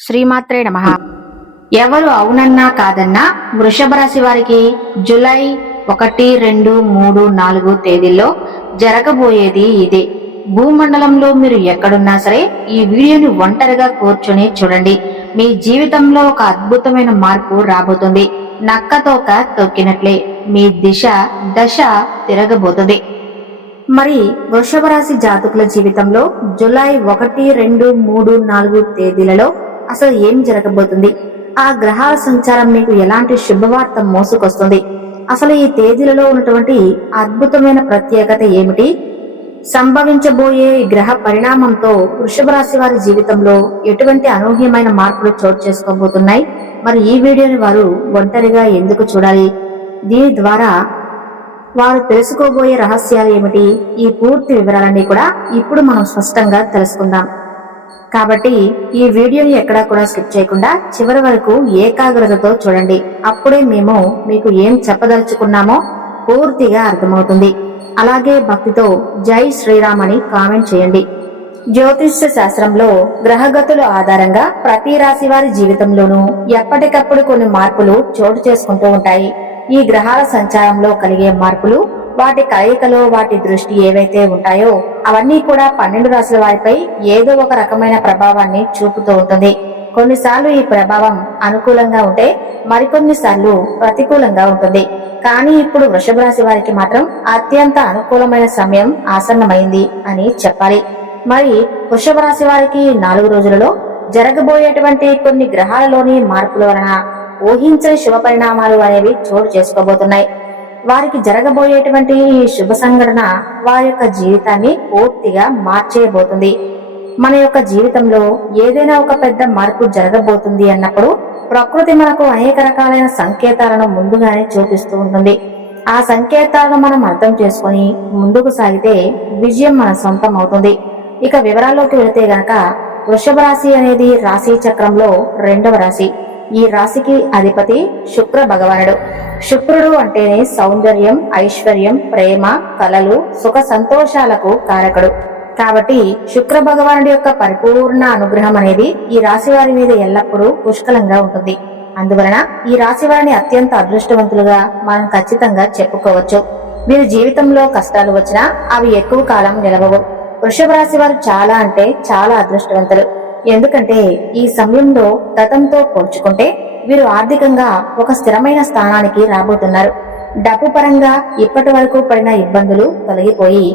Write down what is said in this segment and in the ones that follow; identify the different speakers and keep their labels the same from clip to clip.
Speaker 1: శ్రీమాత్రే నమ. ఎవరు అవునన్నా కాదన్నా వృషభ రాశి వారికి జులై ఒకటి రెండు మూడు నాలుగు తేదీల్లో జరగబోయేది ఇదే. భూమండలంలో మీరు ఎక్కడున్నా సరే ఈ వీడియోని ఒంటరిగా కూర్చొని చూడండి. మీ జీవితంలో ఒక అద్భుతమైన మార్పు రాబోతుంది. నక్కతోక తొక్కినట్లే. మీ దిశ దశ తిరగబోతుంది. మరి వృషభ రాశి జాతకుల జీవితంలో జులై ఒకటి రెండు మూడు నాలుగు తేదీలలో అసలు ఏం జరగబోతుంది? ఆ గ్రహాల సంచారం మీకు ఎలాంటి శుభవార్త మోసుకొస్తుంది? అసలు ఈ తేదీలలో ఉన్నటువంటి అద్భుతమైన ప్రత్యేకత ఏమిటి? సంభవించబోయే గ్రహ పరిణామంతో వృషభ రాశి వారి జీవితంలో ఎటువంటి అనూహ్యమైన మార్పులు చోటు చేసుకోబోతున్నాయి? మరి ఈ వీడియోని వారు ఒంటరిగా ఎందుకు చూడాలి? దీని ద్వారా వారు తెలుసుకోబోయే రహస్యాలు ఏమిటి? ఈ పూర్తి వివరాలన్నీ కూడా ఇప్పుడు మనం స్పష్టంగా తెలుసుకుందాం. కాబట్టి ఈ వీడియోని ఎక్కడా కూడా స్కిప్ చేయకుండా చివరి వరకు ఏకాగ్రతతో చూడండి. అప్పుడే మేము మీకు ఏం చెప్పదలుచుకున్నామో పూర్తిగా అర్థమవుతుంది. అలాగే భక్తితో జై శ్రీరామ్ అని కామెంట్ చేయండి. జ్యోతిష్య శాస్త్రంలో గ్రహగతుల ఆధారంగా ప్రతి రాశి వారి జీవితంలోనూ ఎప్పటికప్పుడు కొన్ని మార్పులు చోటు చేసుకుంటూ ఉంటాయి. ఈ గ్రహాల సంచారంలో కలిగే మార్పులు వాటి కలయికలో వాటి దృష్టి ఏవైతే ఉంటాయో అవన్నీ కూడా పన్నెండు రాశుల వారిపై ఏదో ఒక రకమైన ప్రభావాన్ని చూపుతూ ఉంటుంది. కొన్నిసార్లు ఈ ప్రభావం అనుకూలంగా ఉంటే మరికొన్నిసార్లు ప్రతికూలంగా ఉంటుంది. కానీ ఇప్పుడు వృషభ రాశి వారికి మాత్రం అత్యంత అనుకూలమైన సమయం ఆసన్నమైంది అని చెప్పాలి. మరి వృషభ రాశి వారికి నాలుగు రోజులలో జరగబోయేటువంటి కొన్ని గ్రహాలలోని మార్పుల వలన ఊహించని శుభ పరిణామాలు అనేవి చోటు చేసుకోబోతున్నాయి. వారికి జరగబోయేటువంటి ఈ శుభ సంఘటన వారి యొక్క జీవితాన్ని పూర్తిగా మార్చేయబోతుంది. మన యొక్క జీవితంలో ఏదైనా ఒక పెద్ద మార్పు జరగబోతుంది అన్నప్పుడు ప్రకృతి మనకు అనేక రకాలైన సంకేతాలను ముందుగానే చూపిస్తూ ఉంటుంది. ఆ సంకేతాలను మనం అర్థం చేసుకొని ముందుకు సాగితే విజయం మన సొంతం అవుతుంది. ఇక వివరాల్లోకి వెళితే గనక వృషభ రాశి అనేది రాశి చక్రంలో రెండవ రాశి. ఈ రాశికి అధిపతి శుక్ర భగవానుడు. శుక్రుడు అంటేనే సౌందర్యం ఐశ్వర్యం ప్రేమ కలలు సుఖ సంతోషాలకు కారకుడు. కాబట్టి శుక్ర భగవానుడి యొక్క పరిపూర్ణ అనుగ్రహం అనేది ఈ రాశి వారి మీద ఎల్లప్పుడూ పుష్కలంగా ఉంటుంది. అందువలన ఈ రాశి వారిని అత్యంత అదృష్టవంతులుగా మనం ఖచ్చితంగా చెప్పుకోవచ్చు. వీరి జీవితంలో కష్టాలు వచ్చినా అవి ఎక్కువ కాలం నిలవవు. వృషభ రాశి వారు చాలా అంటే చాలా అదృష్టవంతులు. ఎందుకంటే ఈ సమయంలో గతంతో పోల్చుకుంటే వీరు ఆర్థికంగా ఒక స్థిరమైన స్థానానికి రాబోతున్నారు. డబ్బు పరంగా ఇప్పటి వరకు పడిన ఇబ్బందులు తొలగిపోయి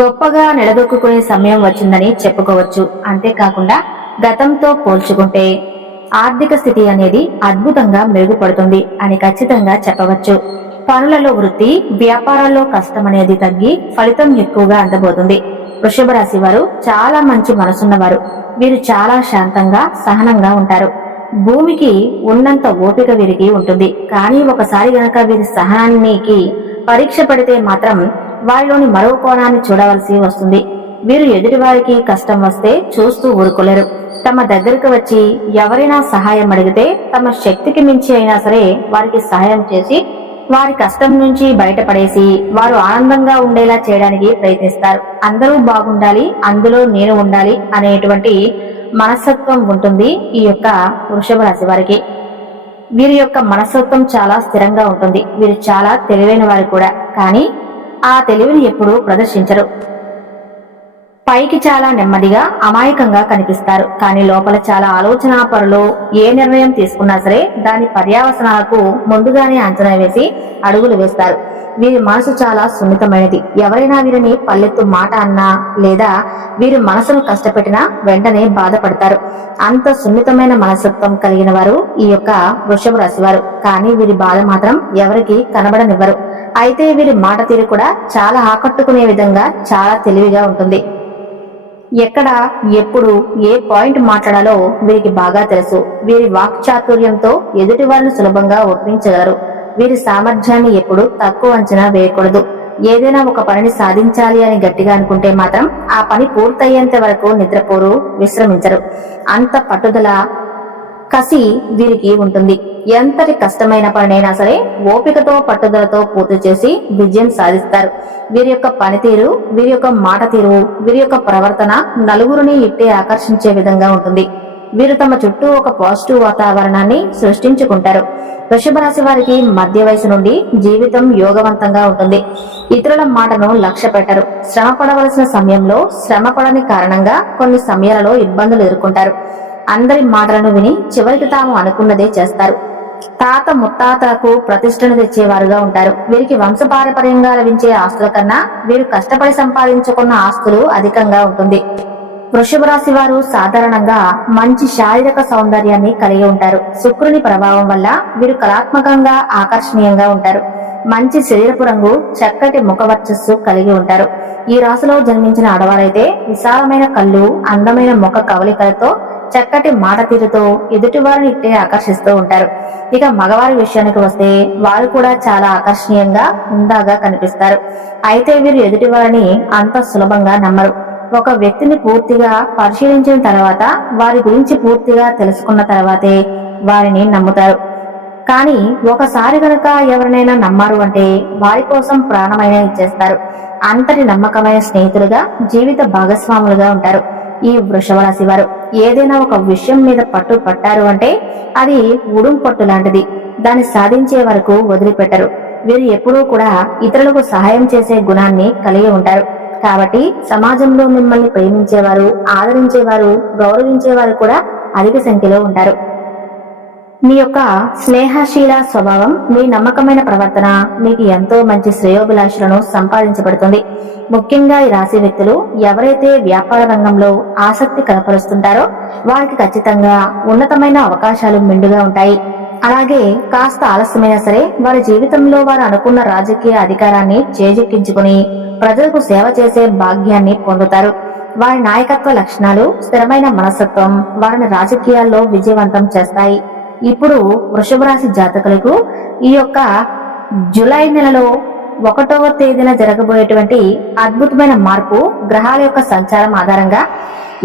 Speaker 1: గొప్పగా నిలదొక్కునే సమయం వచ్చిందని చెప్పుకోవచ్చు. అంతేకాకుండా గతంతో పోల్చుకుంటే ఆర్థిక స్థితి అనేది అద్భుతంగా మెరుగుపడుతుంది అని ఖచ్చితంగా చెప్పవచ్చు. పనులలో వృత్తి వ్యాపారాల్లో కష్టం అనేది తగ్గి ఫలితం ఎక్కువగా అందబోతుంది. వృషభ రాశి వారు చాలా మంచి మనసున్నవారు. వీరు చాలా శాంతంగా సహనంగా ఉంటారు. భూమికి ఉన్నంత ఓపిక వీరికి ఉంటుంది. కానీ ఒకసారి గనక వీరి సహనానికి పరీక్ష పడితే మాత్రం వారిలోని మరో కోణాన్ని చూడవలసి వస్తుంది. వీరు ఎదుటివారికి కష్టం వస్తే చూస్తూ ఊరుకోలేరు. తమ దగ్గరకు వచ్చి ఎవరైనా సహాయం అడిగితే తమ శక్తికి మించి అయినా సరే వారికి సహాయం చేసి వారి కష్టం నుంచి బయటపడేసి వారు ఆనందంగా ఉండేలా చేయడానికి ప్రయత్నిస్తారు. అందరూ బాగుండాలి అందులో నేను ఉండాలి అనేటువంటి మనస్తత్వం ఉంటుంది ఈ యొక్క వృషభ రాశి వారికి. వీరి యొక్క మనస్తత్వం చాలా స్థిరంగా ఉంటుంది. వీరు చాలా తెలివైన వారు కూడా. కానీ ఆ తెలివిని ఎప్పుడూ ప్రదర్శించరు. పైకి చాలా నెమ్మదిగా అమాయకంగా కనిపిస్తారు. కానీ లోపల చాలా ఆలోచన పరులు ఏ నిర్ణయం తీసుకున్నా సరే దాని పర్యావసనాలకు ముందుగానే అంచనా వేసి అడుగులు వేస్తారు. వీరి మనసు చాలా సున్నితమైనది. ఎవరైనా వీరిని పల్లెత్తు మాట అన్నా లేదా వీరి మనసును కష్టపెట్టినా వెంటనే బాధపడతారు. అంత సున్నితమైన మనస్తత్వం కలిగిన వారు ఈ యొక్క వృషభ రాశి వారు. కానీ వీరి బాధ మాత్రం ఎవరికి కనబడనివ్వరు. అయితే వీరి మాట తీరు కూడా చాలా ఆకట్టుకునే విధంగా చాలా తెలివిగా ఉంటుంది. ఎక్కడ ఎప్పుడు ఏ పాయింట్ మాట్లాడాలో వీరికి బాగా తెలుసు. వీరి వాక్చాతుర్యంతో ఎదుటి వారిని సులభంగా ఒప్పించగలరు. వీరి సామర్థ్యాన్ని ఎప్పుడు తక్కువ అంచనా వేయకూడదు. ఏదైనా ఒక పనిని సాధించాలి అని గట్టిగా అనుకుంటే మాత్రం ఆ పని పూర్తయ్యేంత వరకు నిద్రపోరు విశ్రమించరు. అంత పట్టుదల కసి వీరికి ఉంటుంది. ఎంతటి కష్టమైన పనినైనా సరే ఓపికతో పట్టుదలతో పూర్తి చేసి విజయం సాధిస్తారు. వీరి యొక్క పనితీరు వీరి యొక్క మాట తీరు వీరి యొక్క ప్రవర్తన నలుగురిని ఇట్టే ఆకర్షించే విధంగా ఉంటుంది. వీరు తమ చుట్టూ ఒక పాజిటివ్ వాతావరణాన్ని సృష్టించుకుంటారు. వృషభ రాశి వారికి మధ్య వయసు నుండి జీవితం యోగవంతంగా ఉంటుంది. ఇతరుల మాటను లక్ష్య పెట్టరు. శ్రమ పడవలసిన సమయంలో శ్రమ పడని కారణంగా కొన్ని సమయాలలో ఇబ్బందులు ఎదుర్కొంటారు. అందరి మాటలను విని చివరికి తాము అనుకున్నదే చేస్తారు. తాత ముత్తాతలకు ప్రతిష్టను తెచ్చేవారుగా ఉంటారు. వీరికి వంశపారపర్యంగా లభించే ఆస్తుల కన్నా వీరు కష్టపడి సంపాదించుకున్న ఆస్తులు అధికంగా ఉంటుంది. వృషభ రాశి వారు సాధారణంగా మంచి శారీరక సౌందర్యాన్ని కలిగి ఉంటారు. శుక్రుని ప్రభావం వల్ల వీరు కళాత్మకంగా ఆకర్షణీయంగా ఉంటారు. మంచి శరీరపు రంగు చక్కటి ముఖ వర్చస్సు కలిగి ఉంటారు. ఈ రాశిలో జన్మించిన ఆడవారైతే విశాలమైన కళ్ళు అందమైన ముఖ కవలికలతో చక్కటి మాట తీరుతో ఎదుటి వారిని ఇట్టే ఆకర్షిస్తూ ఉంటారు. ఇక మగవారి విషయానికి వస్తే వారు కూడా చాలా ఆకర్షణీయంగా హుందాగా కనిపిస్తారు. అయితే వీరు ఎదుటి వారిని అంత సులభంగా నమ్మరు. ఒక వ్యక్తిని పూర్తిగా పరిశీలించిన తర్వాత వారి గురించి పూర్తిగా తెలుసుకున్న తర్వాతే వారిని నమ్ముతారు. కానీ ఒకసారి గనక ఎవరినైనా నమ్మారు అంటే వారి కోసం ప్రాణమైన ఇచ్చేస్తారు. అంతటి నమ్మకమైన స్నేహితులుగా జీవిత భాగస్వాములుగా ఉంటారు ఈ వృషభ రాశి వారు. ఏదైనా ఒక విషయం మీద పట్టు పట్టారు అంటే అది ఉడుం పట్టు లాంటిది. దాన్ని సాధించే వరకు వదిలిపెట్టరు. వీరు ఎప్పుడూ కూడా ఇతరులకు సహాయం చేసే గుణాన్ని కలిగి ఉంటారు. కాబట్టి సమాజంలో మిమ్మల్ని ప్రేమించేవారు ఆదరించేవారు గౌరవించేవారు కూడా అధిక సంఖ్యలో ఉంటారు. మీ యొక్క స్నేహశీల స్వభావం మీ నమ్మకమైన ప్రవర్తన మీకు ఎంతో మంచి శ్రేయోభిలాషులను సంపాదించబడుతుంది. ముఖ్యంగా ఈ రాశి వ్యక్తులు ఎవరైతే వ్యాపార రంగంలో ఆసక్తి కనపరుస్తుంటారో వారికి ఖచ్చితంగా ఉన్నతమైన అవకాశాలు మెండుగా ఉంటాయి. అలాగే కాస్త ఆలస్యమైనా సరే వారి జీవితంలో వారు అనుకున్న రాజకీయ అధికారాన్ని చేజెక్కించుకుని ప్రజలకు సేవ చేసే భాగ్యాన్ని పొందుతారు. వారి నాయకత్వ లక్షణాలు స్థిరమైన మనస్తత్వం వారిని రాజకీయాల్లో విజయవంతం చేస్తాయి. ఇప్పుడు వృషభ రాశి జాతకులకు ఈ యొక్క జూలై నెలలో ఒకటవ తేదీన జరగబోయేటువంటి అద్భుతమైన మార్పు గ్రహాల యొక్క సంచారం ఆధారంగా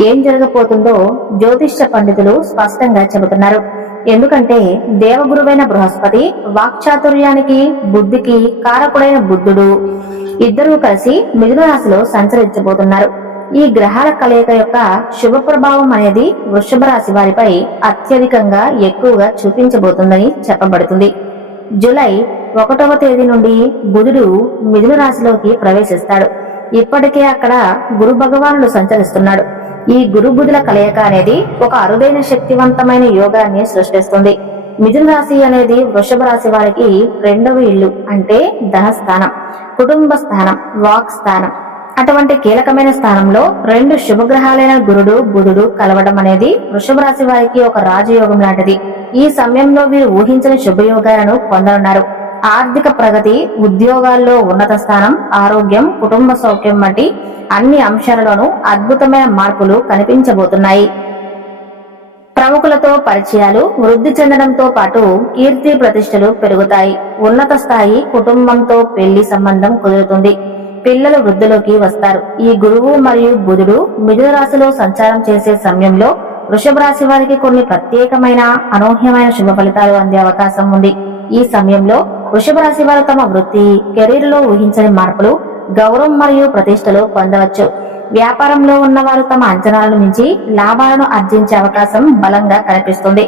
Speaker 1: ఏం జరగబోతుందో జ్యోతిష్య పండితులు స్పష్టంగా చెబుతున్నారు. ఎందుకంటే దేవగురువైన బృహస్పతి వాక్చాతుర్యానికి బుద్ధికి కారకుడైన బుద్ధుడు ఇద్దరూ కలిసి మిథున రాశిలో సంచరించబోతున్నారు. ఈ గ్రహాల కలయిక యొక్క శుభ ప్రభావం అనేది వృషభ రాశి వారిపై అత్యధికంగా ఎక్కువగా చూపించబోతుందని చెప్పబడుతుంది. జూలై ఒకటవ తేదీ నుండి బుధుడు మిథున రాశిలోకి ప్రవేశిస్తాడు. ఇప్పటికే అక్కడ గురు భగవానుడు సంచరిస్తున్నాడు. ఈ గురు బుధుల కలయిక అనేది ఒక అరుదైన శక్తివంతమైన యోగాన్ని సృష్టిస్తుంది. మిథున రాశి అనేది వృషభ రాశి వారికి రెండవ ఇల్లు అంటే ధనస్థానం కుటుంబ స్థానం వాక్ స్థానం. అటువంటి కీలకమైన స్థానంలో రెండు శుభగ్రహాలైన గురుడు బుధుడు కలవడం అనేది వృషభ రాశి వారికి ఒక రాజయోగం లాంటిది. ఈ సమయంలో వీరు ఊహించని శుభయోగాలను పొందనున్నారు. ఆర్థిక ప్రగతి ఉద్యోగాల్లో ఉన్నత స్థానం ఆరోగ్యం కుటుంబ సౌఖ్యం వంటి అన్ని అంశాలలోనూ అద్భుతమైన మార్పులు కనిపించబోతున్నాయి. ప్రముఖులతో పరిచయాలు వృద్ధి చెందడంతో పాటు కీర్తి ప్రతిష్టలు పెరుగుతాయి. ఉన్నత స్థాయి కుటుంబంతో పెళ్ళి సంబంధం కుదురుతుంది. పిల్లలు వృద్ధిలోకి వస్తారు. ఈ గురువు మరియు బుధుడు మిథున రాశిలో సంచారం చేసే సమయంలో వృషభ రాశి వారికి కొన్ని ప్రత్యేకమైన అనూహ్యమైన శుభ ఫలితాలు అందే అవకాశం ఉంది. ఈ సమయంలో వృషభ రాశి వారు తమ వృత్తి కెరీర్లో ఊహించని మార్పులు గౌరవం మరియు ప్రతిష్టలు పొందవచ్చు. వ్యాపారంలో ఉన్నవారు తమ అంచనాలను మించి లాభాలను ఆర్జించే అవకాశం బలంగా కనిపిస్తుంది.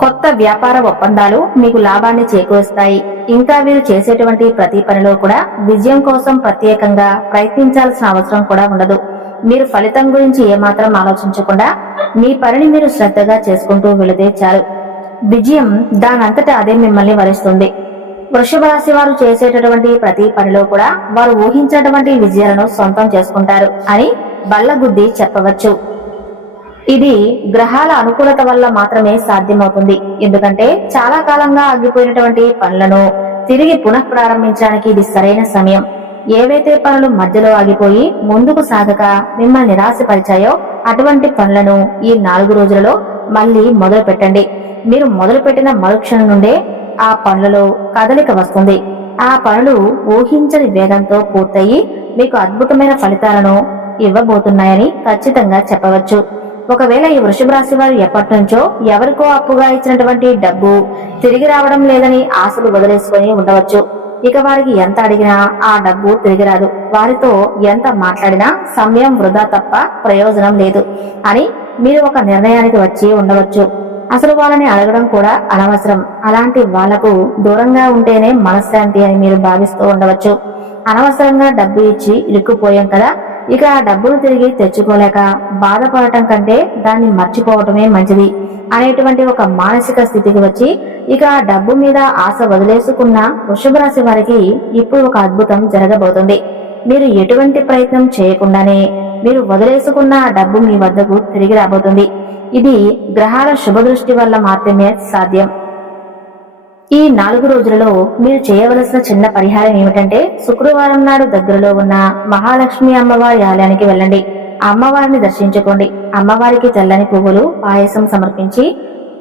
Speaker 1: కొత్త వ్యాపార ఒప్పందాలు మీకు లాభాన్ని చేకూరుస్తాయి. ఇంకా వీరు చేసేటువంటి ప్రతి పనిలో కూడా విజయం కోసం ప్రత్యేకంగా ప్రయత్నించాల్సిన అవసరం కూడా ఉండదు. మీరు ఫలితం గురించి ఏమాత్రం ఆలోచించకుండా మీ పనిని మీరు శ్రద్ధగా చేసుకుంటూ వెళితే చాలు. విజయం దానంతట అదే మిమ్మల్ని వరిస్తుంది. వృషభ రాశి వారు చేసేటటువంటి ప్రతి పనిలో కూడా వారు ఊహించినటువంటి విజయాలను సొంతం చేసుకుంటారు అని బల్లగుద్ది చెప్పవచ్చు. ఇది గ్రహాల అనుకూలత వల్ల మాత్రమే సాధ్యమవుతుంది. ఎందుకంటే చాలా కాలంగా ఆగిపోయినటువంటి పనులను తిరిగి పునః ప్రారంభించడానికి ఇది సరైన సమయం. ఏవైతే పనులు మధ్యలో ఆగిపోయి ముందుకు సాగక మిమ్మల్ని నిరాశపరిచాయో అటువంటి పనులను ఈ నాలుగు రోజులలో మళ్ళీ మొదలు పెట్టండి మీరు మొదలు పెట్టిన మరుక్షణం నుండే ఆ పనులలో కదలిక వస్తుంది. ఆ పనులు ఊహించని వేగంతో పూర్తయి మీకు అద్భుతమైన ఫలితాలను ఇవ్వబోతున్నాయని ఖచ్చితంగా చెప్పవచ్చు. ఒకవేళ ఈ వృషభ రాశి వారు ఎప్పటి నుంచో ఎవరికో అప్పుగా ఇచ్చినటువంటి డబ్బు తిరిగి రావడం లేదని ఆశలు వదిలేసుకొని ఉండవచ్చు. ఇక వారికి ఎంత అడిగినా ఆ డబ్బు తిరిగి రాదు. వారితో ఎంత మాట్లాడినా సమయం వృధా తప్ప ప్రయోజనం లేదు అని మీరు ఒక నిర్ణయానికి వచ్చి ఉండవచ్చు. అసలు వాళ్ళని అడగడం కూడా అనవసరం. అలాంటి వాళ్ళకు దూరంగా ఉంటేనే మనశ్శాంతి అని మీరు భావిస్తూ ఉండవచ్చు. అనవసరంగా డబ్బు ఇచ్చి ఇరుక్కుపోయాం కదా ఇక ఆ డబ్బును తిరిగి తెచ్చుకోలేక బాధపడటం కంటే దాన్ని మర్చిపోవటమే మంచిది అనేటువంటి ఒక మానసిక స్థితికి వచ్చి ఇక ఆ డబ్బు మీద ఆశ వదిలేసుకున్న వృషభ రాశి వారికి ఇప్పుడు ఒక అద్భుతం జరగబోతుంది. మీరు ఎటువంటి ప్రయత్నం చేయకుండానే మీరు వదిలేసుకున్న ఆ డబ్బు మీ వద్దకు తిరిగి రాబోతుంది. ఇది గ్రహాల శుభదృష్టి వల్ల మాత్రమే సాధ్యం. ఈ నాలుగు రోజులలో మీరు చేయవలసిన చిన్న పరిహారం ఏమిటంటే శుక్రవారం నాడు దగ్గరలో ఉన్న మహాలక్ష్మి అమ్మవారి ఆలయానికి వెళ్ళండి. అమ్మవారిని దర్శించుకోండి. అమ్మవారికి తెల్లని పువ్వులు పాయసం సమర్పించి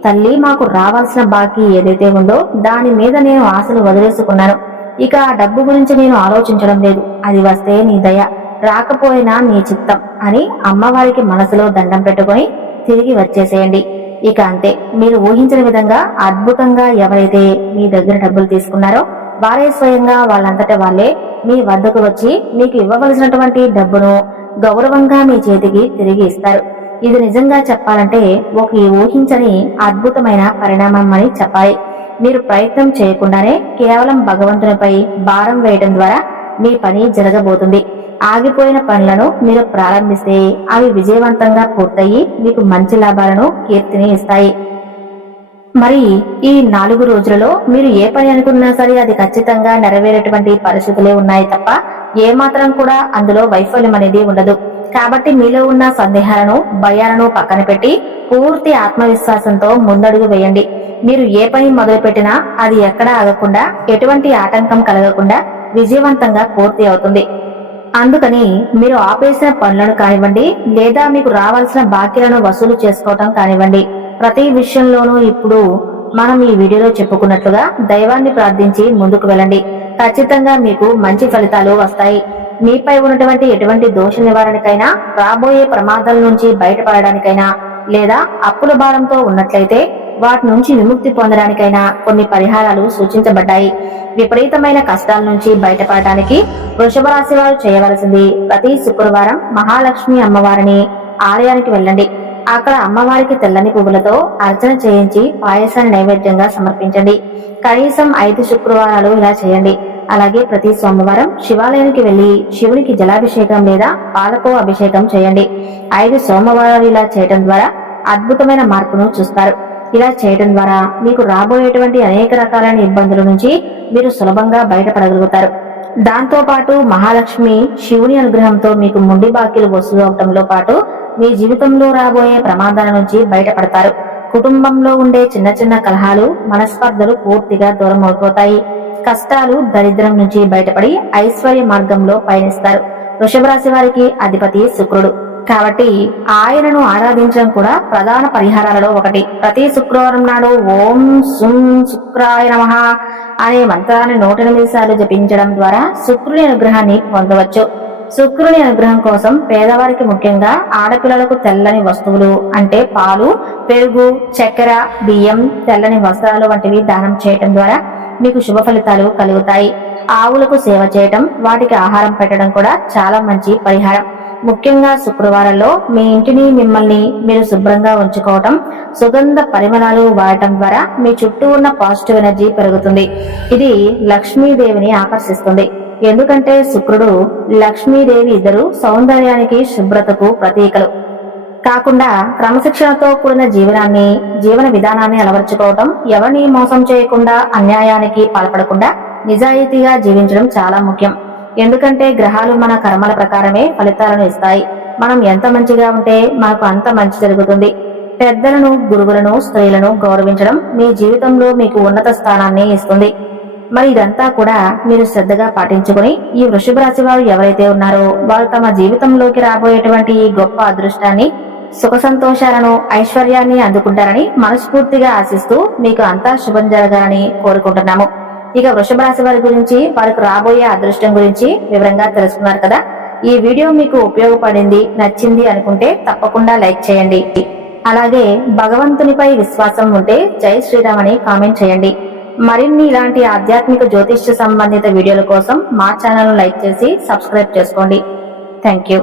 Speaker 1: తల్లి మాకు రావాల్సిన బాకీ ఏదైతే ఉందో దాని మీద నేను ఆశలు వదిలేసుకున్నాను. ఇక ఆ డబ్బు గురించి నేను ఆలోచించడం లేదు. అది వస్తే నీ దయ రాకపోయినా నీ చిత్తం అని అమ్మవారికి మనసులో దండం పెట్టుకొని తిరిగి వచ్చేసేయండి. ఇక అంతే. మీరు ఊహించిన విధంగా అద్భుతంగా ఎవరైతే మీ దగ్గర డబ్బులు తీసుకున్నారో వారే స్వయంగా వాళ్ళంతటా వాళ్ళే మీ వద్దకు వచ్చి మీకు ఇవ్వవలసినటువంటి డబ్బును గౌరవంగా మీ చేతికి తిరిగి ఇస్తారు. ఇది నిజంగా చెప్పాలంటే ఒక ఊహించని అద్భుతమైన పరిణామం అని చెప్పాలి. మీరు ప్రయత్నం చేయకుండానే కేవలం భగవంతునిపై భారం వేయడం ద్వారా మీ పని జరగబోతుంది. ఆగిపోయిన పనులను మీరు ప్రారంభిస్తే అవి విజయవంతంగా పూర్తయి మీకు మంచి లాభాలను కీర్తిని ఇస్తాయి. మరి ఈ నాలుగు రోజులలో మీరు ఏ పని అనుకున్నా సరే అది ఖచ్చితంగా నెరవేరేటువంటి పరిస్థితులే ఉన్నాయి తప్ప ఏ మాత్రం కూడా అందులో వైఫల్యం అనేది ఉండదు. కాబట్టి మీలో ఉన్న సందేహాలను భయాలను పక్కన పెట్టి పూర్తి ఆత్మవిశ్వాసంతో ముందడుగు వేయండి. మీరు ఏ పని మొదలుపెట్టినా అది ఎక్కడా ఆగకుండా ఎటువంటి ఆటంకం కలగకుండా విజయవంతంగా పూర్తి అవుతుంది. అందుకని మీరు ఆపేసిన పనులను కానివ్వండి లేదా మీకు రావాల్సిన బాకీలను వసూలు చేసుకోవటం కానివ్వండి. ప్రతి విషయంలోనూ ఇప్పుడు మనం ఈ వీడియోలో చెప్పుకున్నట్లుగా దైవాన్ని ప్రార్థించి ముందుకు వెళ్ళండి. ఖచ్చితంగా మీకు మంచి ఫలితాలు వస్తాయి. మీపై ఉన్నటువంటి ఎటువంటి దోష నివారణకైనా రాబోయే ప్రమాదాల నుంచి బయటపడడానికైనా లేదా అప్పుల భారంతో ఉన్నట్లయితే వాటి నుంచి విముక్తి పొందడానికైనా కొన్ని పరిహారాలు సూచించబడ్డాయి. విపరీతమైన కష్టాల నుంచి బయటపడటానికి వృషభ రాశి వారు చేయవలసింది ప్రతి శుక్రవారం మహాలక్ష్మి అమ్మవారిని ఆలయానికి వెళ్ళండి. అక్కడ అమ్మవారికి తెల్లని పువ్వులతో అర్చన చేయించి పాయసాన్ని నైవేద్యంగా సమర్పించండి. కనీసం ఐదు శుక్రవారాలు ఇలా చేయండి. అలాగే ప్రతి సోమవారం శివాలయానికి వెళ్ళి శివునికి జలాభిషేకం లేదా పాలకో అభిషేకం చేయండి. ఐదు సోమవారాలు ఇలా చేయడం ద్వారా అద్భుతమైన మార్పును చూస్తారు. ఇలా చేయడం ద్వారా మీకు రాబోయేటువంటి అనేక రకాలైన ఇబ్బందుల నుంచి మీరు సులభంగా బయటపడగలుగుతారు. దాంతో పాటు మహాలక్ష్మి శివుని అనుగ్రహంతో మీకు ముండి బాకీలు వసూలు అవటంలో పాటు మీ జీవితంలో రాబోయే ప్రమాదాల నుంచి బయటపడతారు. కుటుంబంలో ఉండే చిన్న చిన్న కలహాలు మనస్పర్ధలు పూర్తిగా దూరం అయిపోతాయి. కష్టాలు దరిద్రం నుంచి బయటపడి ఐశ్వర్య మార్గంలో పయనిస్తారు. వృషభ రాశి వారికి అధిపతి శుక్రుడు. కాబట్టి ఆయనను ఆరాధించడం కూడా ప్రధాన పరిహారాలలో ఒకటి. ప్రతి శుక్రవారం నాడు ఓం సుం శుక్రాయ నమ అనే మంత్రాన్ని నూట ఎనిమిది సార్లు జపించడం ద్వారా శుక్రుని అనుగ్రహాన్ని పొందవచ్చు. శుక్రుని అనుగ్రహం కోసం పేదవారికి ముఖ్యంగా ఆడపిల్లలకు తెల్లని వస్తువులు అంటే పాలు పెరుగు చక్కెర బియ్యం తెల్లని వస్త్రాలు వంటివి దానం చేయటం ద్వారా మీకు శుభ ఫలితాలు కలుగుతాయి. ఆవులకు సేవ చేయటం వాటికి ఆహారం పెట్టడం కూడా చాలా మంచి పరిహారం. ముఖ్యంగా శుక్రవారంలో మీ ఇంటిని మిమ్మల్ని మీరు శుభ్రంగా ఉంచుకోవటం సుగంధ పరిమళాలు వాడటం ద్వారా మీ చుట్టూ ఉన్న పాజిటివ్ ఎనర్జీ పెరుగుతుంది. ఇది లక్ష్మీదేవిని ఆకర్షిస్తుంది. ఎందుకంటే శుక్రుడు లక్ష్మీదేవి ఇద్దరు సౌందర్యానికి శుభ్రతకు ప్రతీకలు. కాకుండా క్రమశిక్షణతో కూడిన జీవనాన్ని జీవన విధానాన్ని అలవర్చుకోవటం ఎవరిని మోసం చేయకుండా అన్యాయానికి పాల్పడకుండా నిజాయితీగా జీవించడం చాలా ముఖ్యం. ఎందుకంటే గ్రహాలు మన కర్మల ప్రకారమే ఫలితాలను ఇస్తాయి. మనం ఎంత మంచిగా ఉంటే మనకు అంత మంచి జరుగుతుంది. పెద్దలను గురువులను స్త్రీలను గౌరవించడం మీ జీవితంలో మీకు ఉన్నత స్థానాన్ని ఇస్తుంది. మరి ఇదంతా కూడా మీరు శ్రద్ధగా పాటించుకుని ఈ వృషభ రాశి వారు ఎవరైతే ఉన్నారో వారు తమ జీవితంలోకి రాబోయేటువంటి ఈ గొప్ప అదృష్టాన్ని సుఖ సంతోషాలను ఐశ్వర్యాన్ని అందుకుంటారని మనస్ఫూర్తిగా ఆశిస్తూ మీకు అంతా శుభం జరగాలని కోరుకుంటున్నాము. ఇక వృషభ రాశి వారి గురించి వారికి రాబోయే అదృష్టం గురించి వివరంగా తెలుసుకున్నారు కదా? ఈ వీడియో మీకు ఉపయోగపడింది నచ్చింది అనుకుంటే తప్పకుండా లైక్ చేయండి. అలాగే భగవంతునిపై విశ్వాసం ఉంటే జై శ్రీరామ్ అని కామెంట్ చేయండి. మరిన్ని ఇలాంటి ఆధ్యాత్మిక జ్యోతిష్య సంబంధిత వీడియోల కోసం మా ఛానల్ లైక్ చేసి సబ్స్క్రైబ్ చేసుకోండి. Thank you.